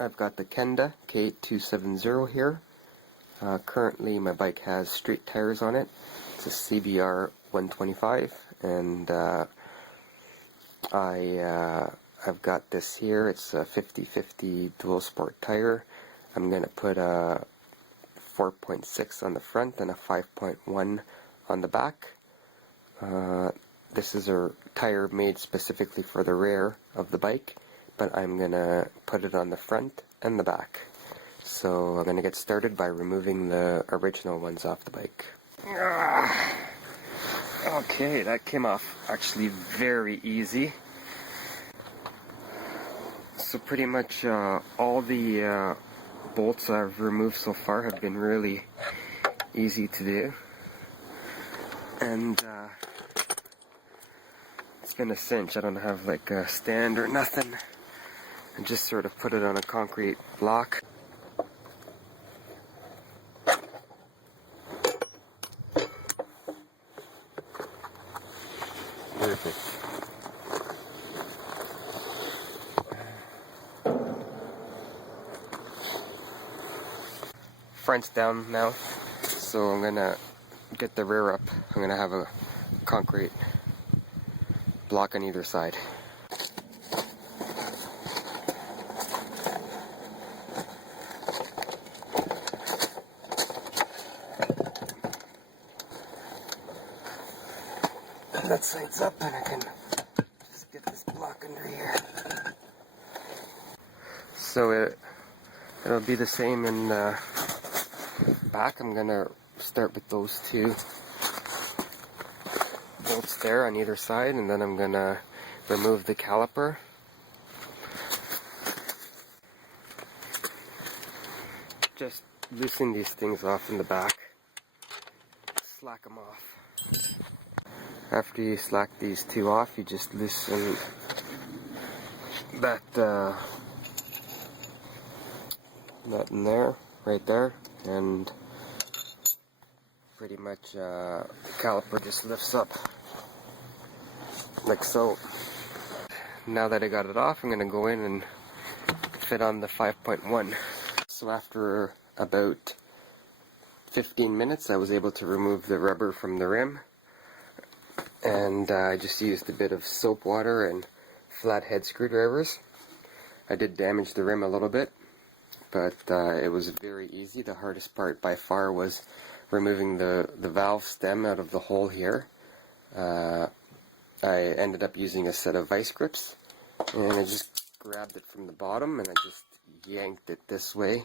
I've got the Kenda K270 here. Currently my bike has street tires on it. It's a CBR 125, and I've got this here. It's a 50/50 dual sport tire. I'm going to put a 4.6 on the front and a 5.1 on the back. This is a tire made specifically for the rear of the bike, but I'm going to put it on the front and the back. So I'm going to get started by removing the original ones off the bike. Okay, that came off actually very easy. So pretty much all the bolts I've removed so far have been really easy to do. And it's been a cinch. I don't have like a stand or nothing. I just sort of put it on a concrete block. Perfect. Front's down now, so I'm gonna get the rear up. I'm gonna have a concrete block on either side. That side's up, and I can just get this block under here. So it'll be the same in the back. I'm gonna start with those two bolts there on either side, and then I'm gonna remove the caliper. Just loosen these things off in the back. Slack them off. After you slack these two off, you just loosen that nut in there, right there, and pretty much the caliper just lifts up like so. Now that I got it off, I'm going to go in and fit on the 5.1. So after about 15 minutes, I was able to remove the rubber from the rim. And I just used a bit of soap water and flathead screwdrivers. I did damage the rim a little bit, but it was very easy. The hardest part by far was removing the valve stem out of the hole here. I ended up using a set of vice grips, and I just grabbed it from the bottom and I just yanked it this way,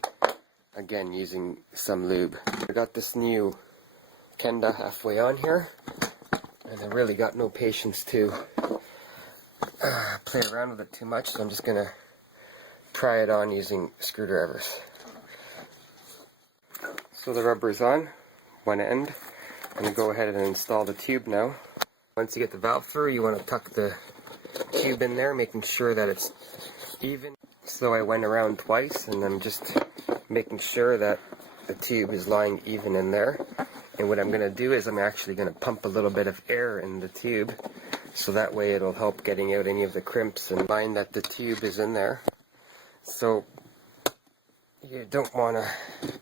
again using some lube. I got this new Kenda halfway on here, and I really got no patience to play around with it too much, so I'm just going to pry it on using screwdrivers. So the rubber is on, one end. I'm going to go ahead and install the tube now. Once you get the valve through, you want to tuck the tube in there, making sure that it's even. So I went around twice, and I'm just making sure that the tube is lying even in there. And what I'm going to do is I'm actually going to pump a little bit of air in the tube, so that way it'll help getting out any of the crimps, and find that the tube is in there. So you don't want to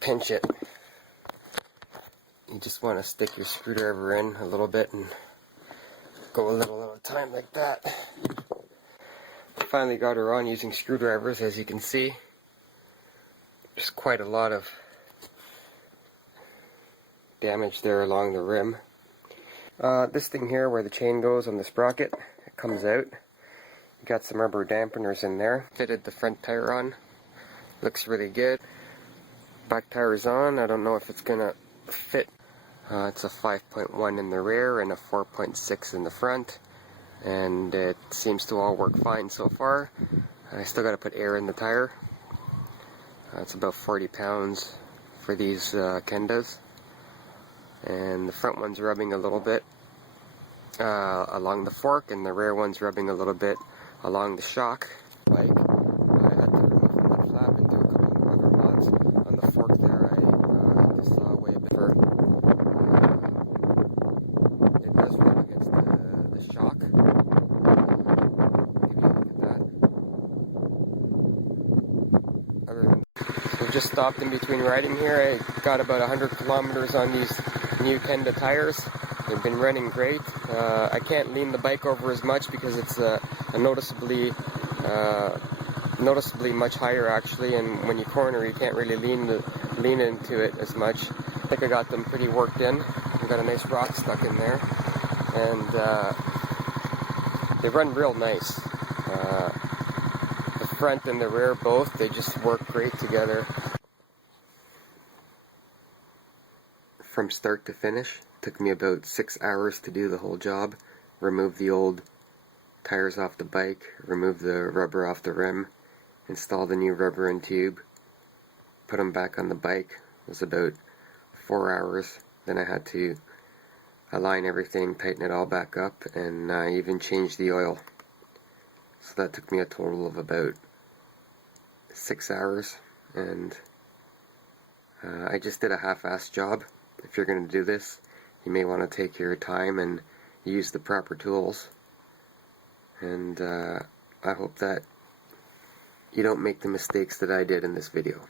pinch it. You just want to stick your screwdriver in a little bit and go a little at a time like that. I finally got her on using screwdrivers. As you can see, there's quite a lot of damage there along the rim. This thing here where the chain goes on the sprocket, it comes out. Got some rubber dampeners in there. Fitted the front tire on. Looks really good. Back tire's on. I don't know if it's gonna fit. It's a 5.1 in the rear and a 4.6 in the front, and it seems to all work fine so far. I still got to put air in the tire. It's about 40 pounds for these Kendas, and the front one's rubbing a little bit along the fork, and the rear one's rubbing a little bit along the shock. Like, I had to remove the mud flap and do a couple of rubber mods on the fork there. I just saw way a bit further. It does rub against the shock. Give you a look at that. So we just stopped in between riding here. I got about 100 kilometers on these new Kenda tires. They've been running great. I can't lean the bike over as much because it's a noticeably much higher actually, and when you corner you can't really lean into it as much. I think I got them pretty worked in. I got a nice rock stuck in there, and they run real nice. The front and the rear both, they just work great together. From start to finish, took me about 6 hours to do the whole job. Remove the old tires off the bike, remove the rubber off the rim, install the new rubber and tube, put them back on the bike. It was about 4 hours. Then I had to align everything, tighten it all back up, and even change the oil. So that took me a total of about 6 hours, and I just did a half-assed job. If you're going to do this, you may want to take your time and use the proper tools. And I hope that you don't make the mistakes that I did in this video.